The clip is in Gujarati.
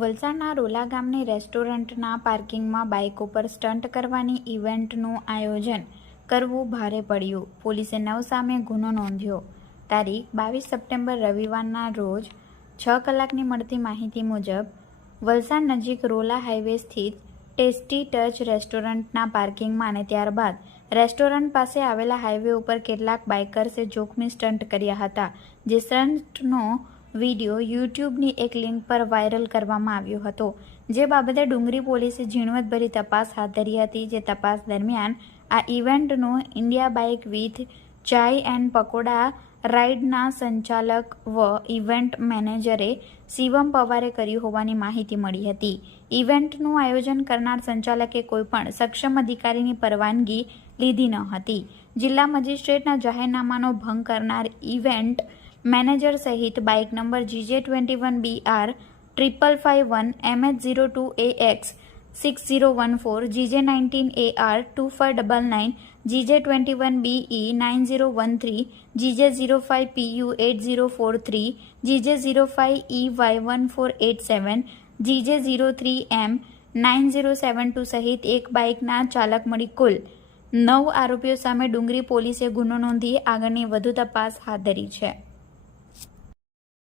વલસાડના રોલા ગામની રેસ્ટોરન્ટના પાર્કિંગમાં બાઇકો પર સ્ટન્ટ કરવાની ઇવેન્ટનું આયોજન કરવું ભારે પડ્યું. પોલીસે 9 સામે ગુનો નોંધ્યો. તારીખ 22 સપ્ટેમ્બર રવિવારના રોજ 6 કલાકની મળતી માહિતી મુજબ વલસાડ નજીક રોલા હાઈવે સ્થિત ટેસ્ટી ટચ રેસ્ટોરન્ટના પાર્કિંગમાં અને ત્યારબાદ રેસ્ટોરન્ટ પાસે આવેલા હાઈવે ઉપર કેટલાક બાઇકર્સે જોખમી સ્ટન્ટ કર્યા હતા. જે સ્ટન્ટનો વિડીયો યુટ્યુબની એક લિંક પર વાયરલ કરવામાં આવ્યો હતો. જે બાબતે ડુંગરી પોલીસે ઝીણવટભરી તપાસ હાથ ધરી હતી. જે તપાસ દરમિયાન આ ઇવેન્ટનું ઇન્ડિયા બાઇક વિથ ચાય એન્ડ પકોડા રાઇડના સંચાલક વ ઇવેન્ટ મેનેજરે શિવમ પવારે કર્યું હોવાની માહિતી મળી હતી. ઇવેન્ટનું આયોજન કરનાર સંચાલકે કોઈપણ સક્ષમ અધિકારીની પરવાનગી લીધી ન હતી. જિલ્લા મેજિસ્ટ્રેટના જાહેરનામાનો ભંગ કરનાર ઇવેન્ટ મેનેજર સહિત bike number GJ21BR 5551 MH02AX 6014 GJ19AR 2599 GJ21BE 9013 GJ05PU 8043 GJ05EY1487 GJ03M 9072 સહિત એક બાઇકના ચાલક મળી કુલ 9 આરોપીઓ સામે ડુંગરી પોલીસે ગુનો નોંધી આગળની વધુ તપાસ હાથ ધરી છે.